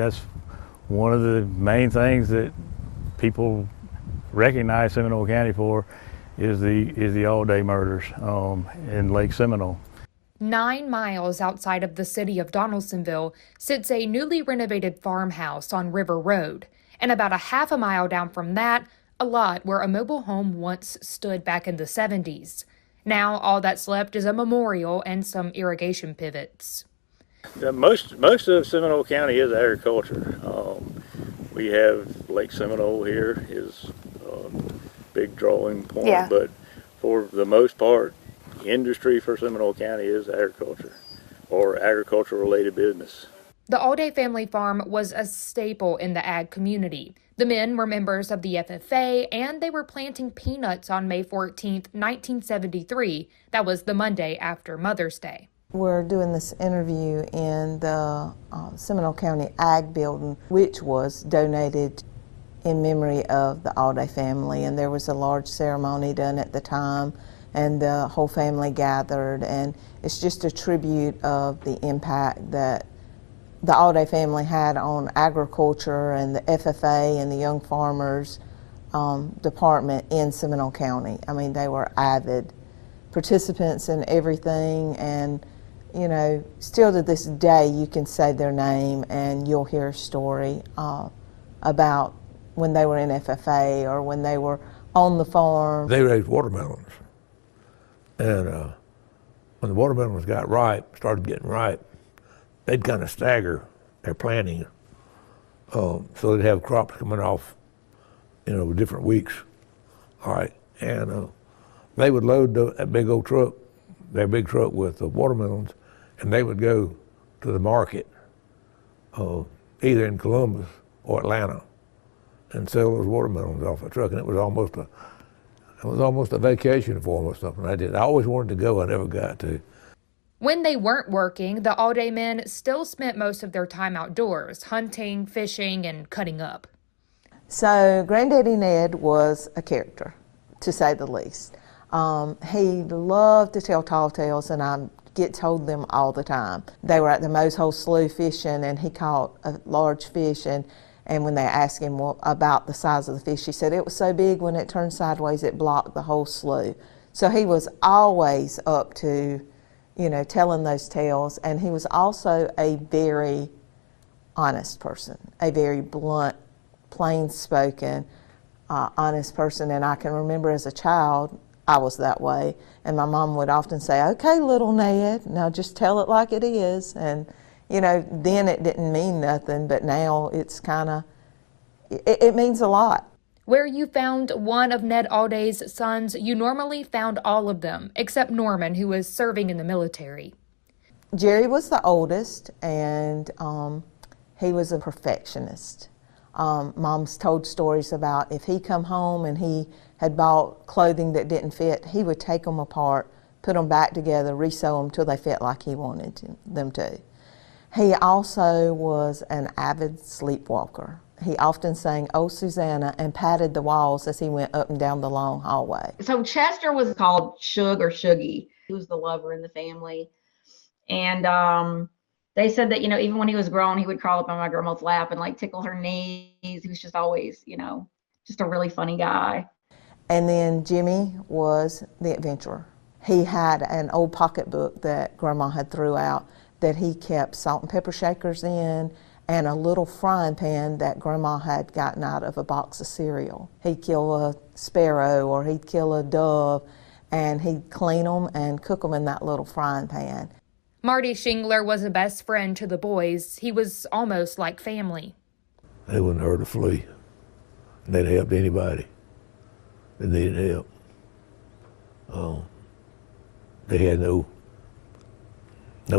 That's one of the main things that people recognize Seminole County for is the Alday murders in Lake Seminole. 9 miles outside of the city of Donaldsonville sits a newly renovated farmhouse on River Road, and about a half a mile down from that, a lot where a mobile home once stood back in the 70s. Now all that's left is a memorial and some irrigation pivots. Most of Seminole County is agriculture. We have Lake Seminole here is a big drawing point, yeah. But for the most part, industry for Seminole County is agriculture or agriculture-related business. The Alday family farm was a staple in the ag community. The men were members of the FFA, and they were planting peanuts on May 14th, 1973. That was the Monday after Mother's Day. We're doing this interview in the Seminole County Ag Building, which was donated in memory of the Alday family, and there was a large ceremony done at the time, and the whole family gathered, and it's just a tribute of the impact that the Alday family had on agriculture and the FFA and the Young Farmers department in Seminole County. I mean, they were avid participants in everything, and you know, still to this day you can say their name and you'll hear a story about when they were in FFA or when they were on the farm. They raised watermelons, and when the watermelons got ripe, started getting ripe, they'd kind of stagger their planting, so they'd have crops coming off, you know, different weeks. All right, and they would load that big old truck, their big truck with the watermelons, and they would go to the market, either in Columbus or Atlanta, and sell those watermelons off the truck. And it was almost a vacation for them or something. I always wanted to go. I never got to. When they weren't working, the Alday men still spent most of their time outdoors, hunting, fishing, and cutting up. So Granddaddy Ned was a character, to say the least. He loved to tell tall tales, and I get told them all the time. They were at the Mose Hole Slough fishing, and he caught a large fish, and when they asked him about the size of the fish, he said it was so big when it turned sideways it blocked the whole slough. So he was always up to, you know, telling those tales, and he was also a very honest person, a very blunt, plain-spoken, honest person. And I can remember as a child, I was that way, and my mom would often say, "Okay, little Ned, now just tell it like it is." And you know, then it didn't mean nothing, but now it's kind of, it means a lot. Where you found one of Ned Alday's sons, you normally found all of them, except Norman, who was serving in the military. Jerry was the oldest, and he was a perfectionist. Mom's told stories about if he come home and he had bought clothing that didn't fit, he would take them apart, put them back together, resew them till they fit like he wanted them to. He also was an avid sleepwalker. He often sang "Oh Susanna" and patted the walls as he went up and down the long hallway. So Chester was called Shug or Shuggy. He was the lover in the family. And they said that, you know, even when he was grown, he would crawl up on my grandma's lap and like tickle her knees. He was just always, you know, just a really funny guy. And then Jimmy was the adventurer. He had an old pocketbook that Grandma had threw out that he kept salt and pepper shakers in, and a little frying pan that Grandma had gotten out of a box of cereal. He'd kill a sparrow or he'd kill a dove, and he'd clean them and cook them in that little frying pan. Marty Shingler was a best friend to the boys. He was almost like family. They wouldn't hurt a flea. They'd help anybody that needed help. They had no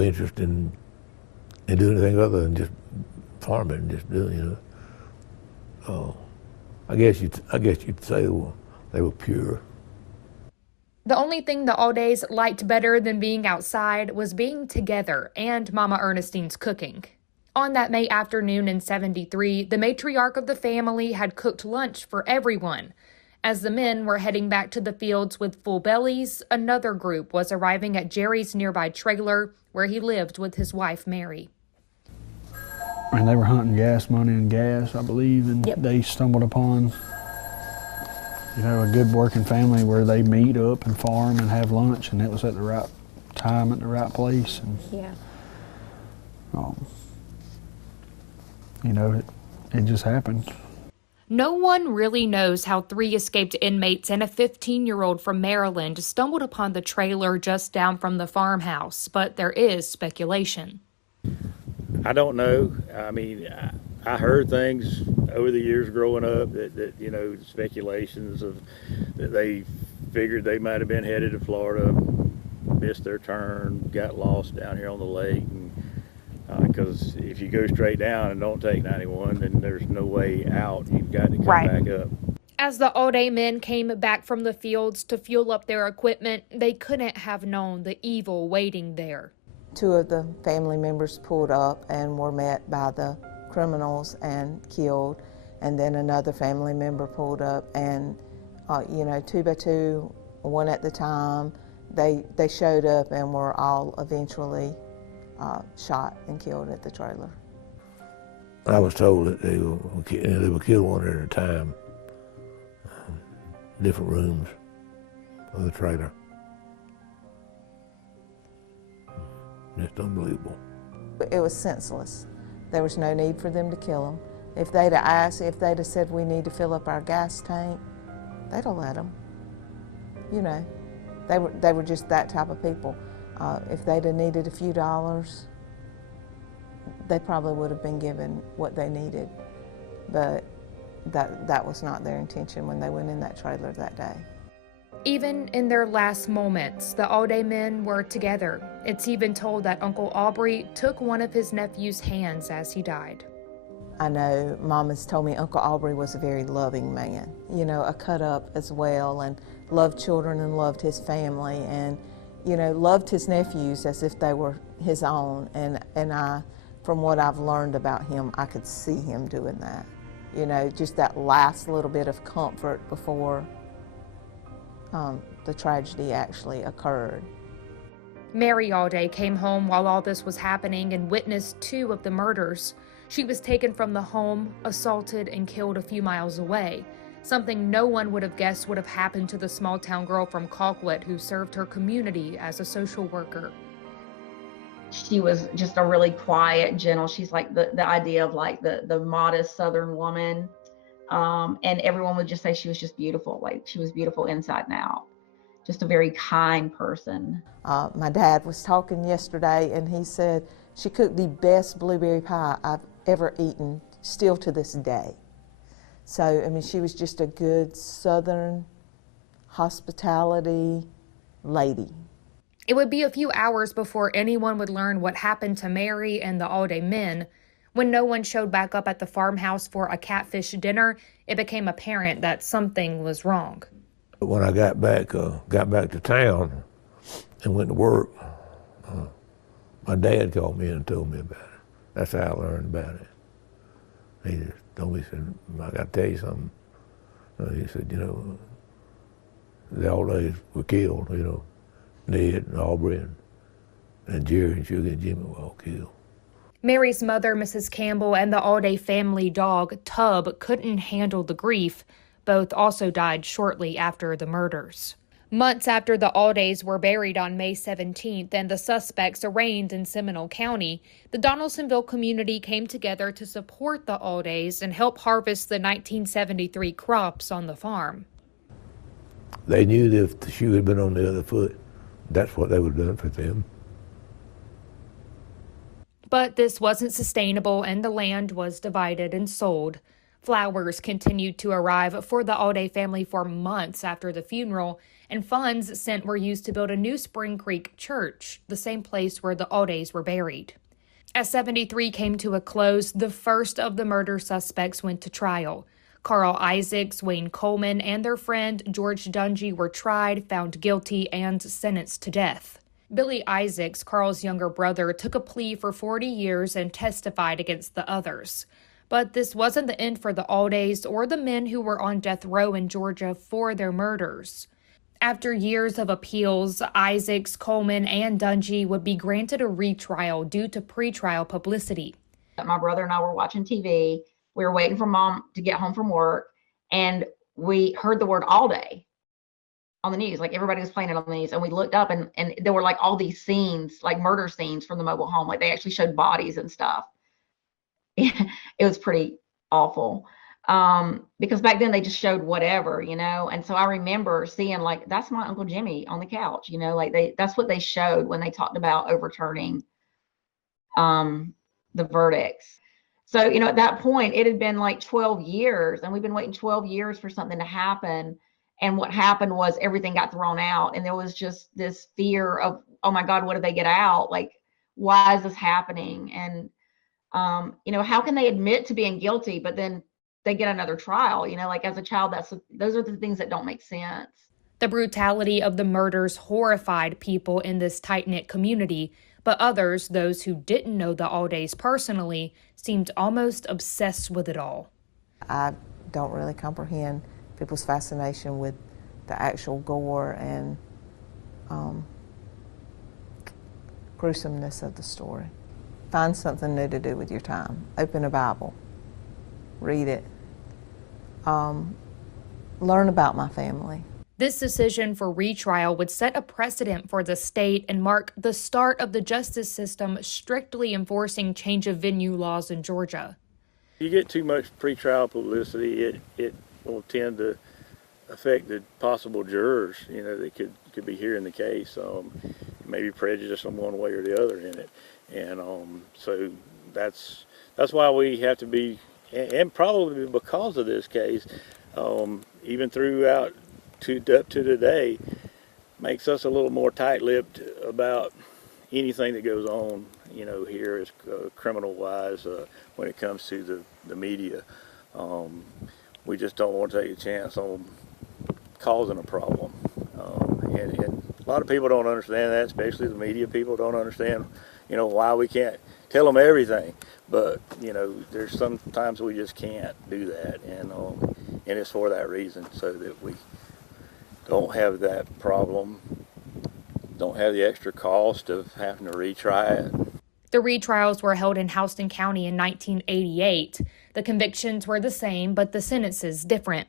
interest in doing anything other than just farming, just doing, you know. I guess you'd say they were pure. The only thing the Aldays liked better than being outside was being together and Mama Ernestine's cooking. On that May afternoon in '73, the matriarch of the family had cooked lunch for everyone. As the men were heading back to the fields with full bellies, another group was arriving at Jerry's nearby trailer where he lived with his wife, Mary. and they were hunting gas money and gas, I believe, and Yep. they stumbled upon, a good working family where they meet up and farm and have lunch, and it was at the right time at the right place, and Yeah. It just happened. No one really knows how 3 escaped inmates and a 15-year-old from Maryland stumbled upon the trailer just down from the farmhouse, but there is speculation. I don't know. I mean, I heard things over the years growing up that speculations of that they figured they might have been headed to Florida, missed their turn, got lost down here on the lake. Because if you go straight down and don't take 91, then there's no way out. You've got to come back up. As the Alday men came back from the fields to fuel up their equipment, they couldn't have known the evil waiting there. 2 of the family members pulled up and were met by the criminals and killed. And then another family member pulled up and, 2 by 2, one at the time, they showed up and were all eventually shot and killed at the trailer. I was told that they were killed one at a time, different rooms of the trailer. Just unbelievable. It was senseless. There was no need for them to kill them. If they'd have asked, if they'd have said we need to fill up our gas tank, they'd have let them. They were just that type of people. If they'd have needed a few dollars, they probably would have been given what they needed. But that was not their intention when they went in that trailer that day. Even in their last moments, the Alday men were together. It's even told that Uncle Aubrey took one of his nephew's hands as he died. I know Mom has told me Uncle Aubrey was a very loving man, a cut up as well, and loved children and loved his family, and loved his nephews as if they were his own. And I, from what I've learned about him, I could see him doing that. Just that last little bit of comfort before the tragedy actually occurred. Mary Alday came home while all this was happening and witnessed 2 of the murders. She was taken from the home, assaulted, and killed a few miles away. Something no one would have guessed would have happened to the small-town girl from Colquitt who served her community as a social worker. She was just a really quiet, gentle, she's like the idea of like the modest Southern woman. And everyone would just say she was just beautiful, like she was beautiful inside and out. Just a very kind person. My dad was talking yesterday and he said she cooked the best blueberry pie I've ever eaten, still to this day. So, I mean, she was just a good Southern hospitality lady. It would be a few hours before anyone would learn what happened to Mary and the Alday men. When no one showed back up at the farmhouse for a catfish dinner, it became apparent that something was wrong. When I got back to town and went to work, my dad called me and told me about it. That's how I learned about it. He just told me, he said, I got to tell you something. He said, the Aldays were killed, Ned and Aubrey and Jerry and Sugar and Jimmy were all killed. Mary's mother, Mrs. Campbell, and the Alday family dog, Tub, couldn't handle the grief. Both also died shortly after the murders. Months after the Aldays were buried on May 17th and the suspects arraigned in Seminole County, the Donaldsonville community came together to support the Aldays and help harvest the 1973 crops on the farm. They knew that if the shoe had been on the other foot, that's what they would have done for them. But this wasn't sustainable and the land was divided and sold. Flowers continued to arrive for the Alday family for months after the funeral, and funds sent were used to build a new Spring Creek church, the same place where the Aldays were buried. As 73 came to a close, the first of the murder suspects went to trial. Carl Isaacs, Wayne Coleman, and their friend George Dungy were tried, found guilty, and sentenced to death. Billy Isaacs, Carl's younger brother, took a plea for 40 years and testified against the others. But this wasn't the end for the Aldays or the men who were on death row in Georgia for their murders. After years of appeals, Isaacs, Coleman, and Dungy would be granted a retrial due to pretrial publicity. My brother and I were watching TV. We were waiting for mom to get home from work, and we heard the word Alday on the news. Like everybody was playing it on the news, and we looked up, and there were like all these scenes, like murder scenes from the mobile home. Like they actually showed bodies and stuff. It was pretty awful. Because back then they just showed whatever, you know. And so I remember seeing, like, that's my Uncle Jimmy on the couch, you know, like that's what they showed when they talked about overturning the verdicts. So, you know, at that point it had been like 12 years, and we've been waiting 12 years for something to happen. And what happened was everything got thrown out, and there was just this fear of, oh my God, what if they get out? Like, why is this happening? And you know, how can they admit to being guilty, but then they get another trial? You know, like as a child, those are the things that don't make sense. The brutality of the murders horrified people in this tight-knit community, but others, those who didn't know the Aldays personally, seemed almost obsessed with it all. I don't really comprehend people's fascination with the actual gore and gruesomeness of the story. Find something new to do with your time. Open a Bible, read it, learn about my family. This decision for retrial would set a precedent for the state and mark the start of the justice system strictly enforcing change of venue laws in Georgia. You get too much pretrial publicity, it will tend to affect the possible jurors, you know, that could be hearing the case, maybe prejudice them one way or the other in it. And so that's why we have to be, and probably because of this case, even throughout up to today, makes us a little more tight-lipped about anything that goes on, you know, here as criminal-wise when it comes to the media. We just don't want to take a chance on causing a problem, and a lot of people don't understand that, especially the media people don't understand, you know, why we can't tell them everything. But, you know, there's sometimes we just can't do that, and it's for that reason, so that we don't have that problem, don't have the extra cost of having to retry it. The retrials were held in Houston County in 1988. The convictions were the same, but the sentences different.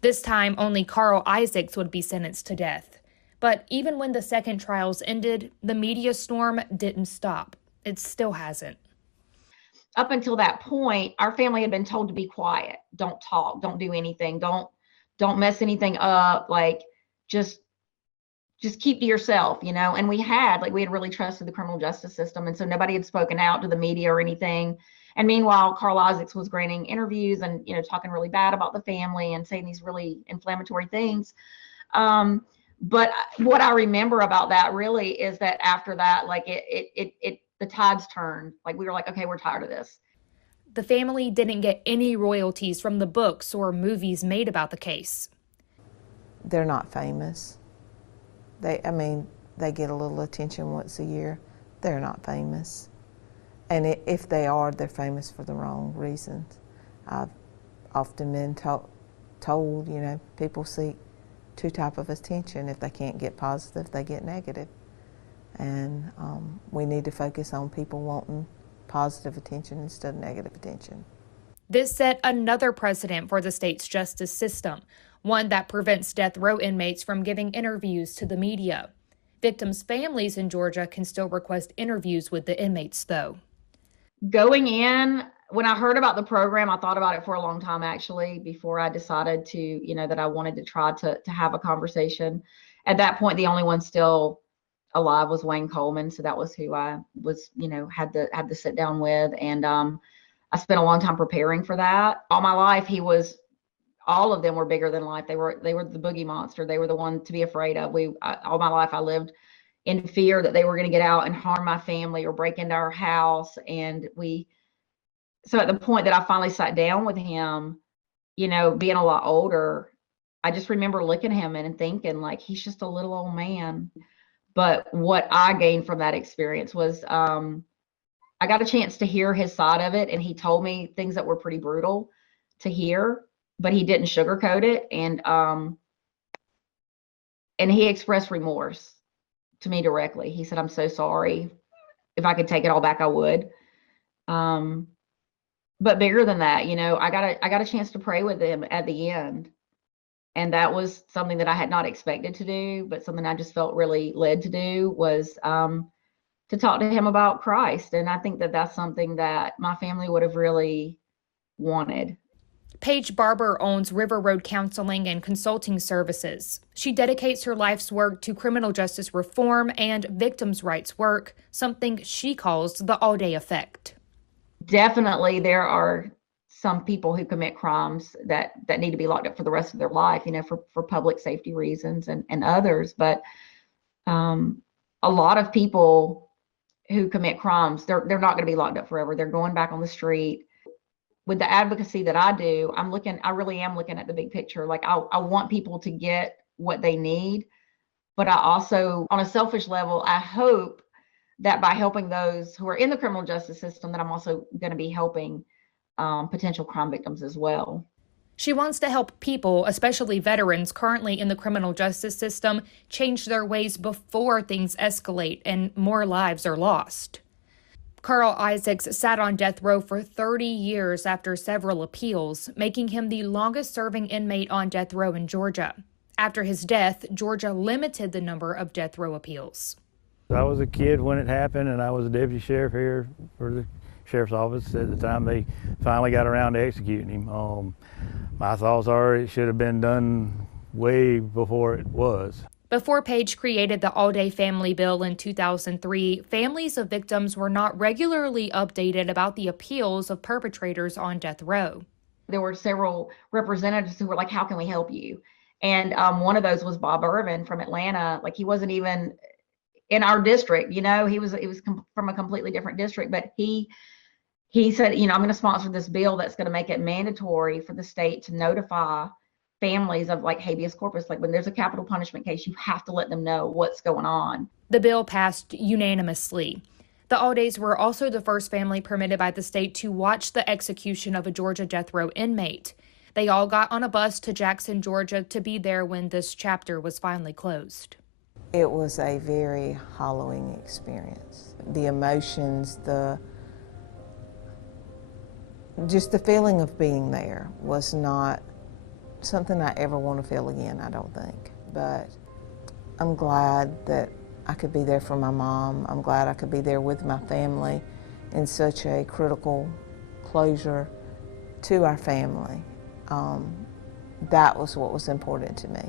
This time, only Carl Isaacs would be sentenced to death. But even when the second trials ended, the media storm didn't stop. It still hasn't. Up until that point, our family had been told to be quiet, don't talk, don't do anything, don't mess anything up, like just keep to yourself, you know. And we had really trusted the criminal justice system, and so nobody had spoken out to the media or anything. And meanwhile, Carl Isaacs was granting interviews and, you know, talking really bad about the family and saying these really inflammatory things. But what I remember about that really is that after that, like the tides turned. Like we were like, okay, we're tired of this. The family didn't get any royalties from the books or movies made about the case. They're not famous. They get a little attention once a year. They're not famous. And if they are, they're famous for the wrong reasons. I've often been told, you know, people seek two types of attention. If they can't get positive, they get negative. And we need to focus on people wanting positive attention instead of negative attention. This set another precedent for the state's justice system, one that prevents death row inmates from giving interviews to the media. Victims' families in Georgia can still request interviews with the inmates, though. Going in, when I heard about the program, I thought about it for a long time, actually, before I decided to, you know, that I wanted to try to have a conversation. At that point, the only one still alive was Wayne Coleman, so that was who I was, you know, had to sit down with. And I spent a long time preparing for that. All my life, all of them were bigger than life. They were the boogie monster. They were the one to be afraid of. All my life I lived in fear that they were going to get out and harm my family or break into our house. And so at the point that I finally sat down with him, you know, being a lot older, I just remember looking at him and thinking, like, he's just a little old man. But what I gained from that experience was I got a chance to hear his side of it, and he told me things that were pretty brutal to hear, but he didn't sugarcoat it. And he expressed remorse to me directly. He said, "I'm so sorry. If I could take it all back, I would." But bigger than that, I got a chance to pray with him at the end. And that was something that I had not expected to do, but something I just felt really led to do was to talk to him about Christ. And I think that that's something that my family would have really wanted. Paige Barber owns River Road Counseling and Consulting Services. She dedicates her life's work to criminal justice reform and victims' rights work, something she calls the Alday effect. Definitely, there are some people who commit crimes that need to be locked up for the rest of their life, for public safety reasons and others. But a lot of people who commit crimes, they're not going to be locked up forever. They're going back on the street. With the advocacy that I do, I really am looking at the big picture. Like I want people to get what they need, but I also, on a selfish level, I hope that by helping those who are in the criminal justice system, that I'm also going to be helping potential crime victims as well. She wants to help people, especially veterans currently in the criminal justice system, change their ways before things escalate and more lives are lost. Carl Isaacs sat on death row for 30 years after several appeals, making him the longest-serving inmate on death row in Georgia. After his death, Georgia limited the number of death row appeals. I was a kid when it happened, and I was a deputy sheriff here for the sheriff's office at the time they finally got around to executing him. My thoughts are it should have been done way before it was. Before Paige created the Alday family bill in 2003, families of victims were not regularly updated about the appeals of perpetrators on death row. There were several representatives who were like, how can we help you? And one of those was Bob Irvin from Atlanta. Like, he wasn't even in our district, he was from a completely different district, but he said, I'm going to sponsor this bill that's going to make it mandatory for the state to notify families of like habeas corpus. Like when there's a capital punishment case, you have to let them know what's going on. The bill passed unanimously. The Aldays were also the first family permitted by the state to watch the execution of a Georgia death row inmate. They all got on a bus to Jackson, Georgia to be there when this chapter was finally closed. It was a very hollowing experience. The emotions, just the feeling of being there was not something I ever want to feel again, I don't think. But I'm glad that I could be there for my mom. I'm glad I could be there with my family in such a critical closure to our family. That was what was important to me.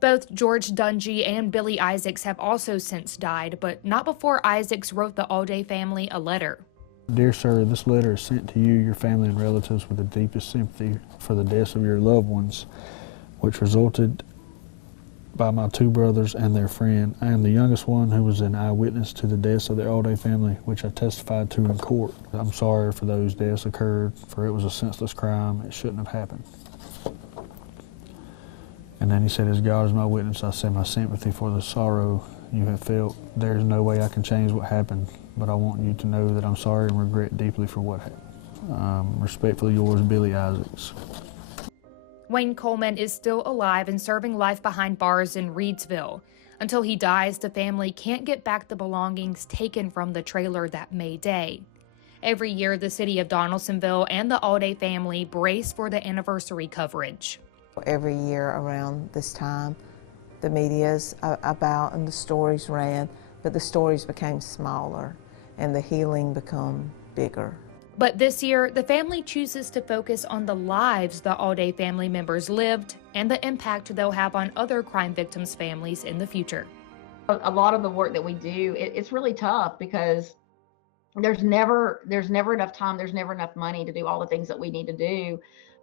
Both George Dungy and Billy Isaacs have also since died, but not before Isaacs wrote the Alday family a letter. Dear sir, this letter is sent to you, your family and relatives with the deepest sympathy for the deaths of your loved ones, which resulted by my two brothers and their friend. I am the youngest one who was an eyewitness to the deaths of the Alday family, which I testified to in court. I'm sorry for those deaths occurred, for it was a senseless crime. It shouldn't have happened. And then he said, as God is my witness, I send my sympathy for the sorrow you have felt. There is no way I can change what happened, but I want you to know that I'm sorry and regret deeply for what happened. Respectfully yours, Billy Isaacs. Wayne Coleman is still alive and serving life behind bars in Reedsville. Until he dies, the family can't get back the belongings taken from the trailer that May day. Every year, the city of Donaldsonville and the Alday family brace for the anniversary coverage. Every year around this time, the media's about and the stories ran, but the stories became smaller and the healing became bigger. But this year, the family chooses to focus on the lives the Alday family members lived and the impact they'll have on other crime victims' families in the future. A lot of the work that we do, it's really tough because there's never enough time, there's never enough money to do all the things that we need to do.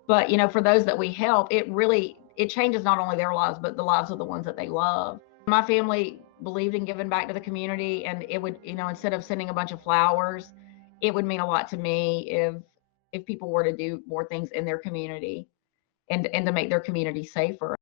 But, for those that we help, it changes not only their lives, but the lives of the ones that they love. My family believed in giving back to the community, and it would, instead of sending a bunch of flowers, it would mean a lot to me if people were to do more things in their community and to make their community safer.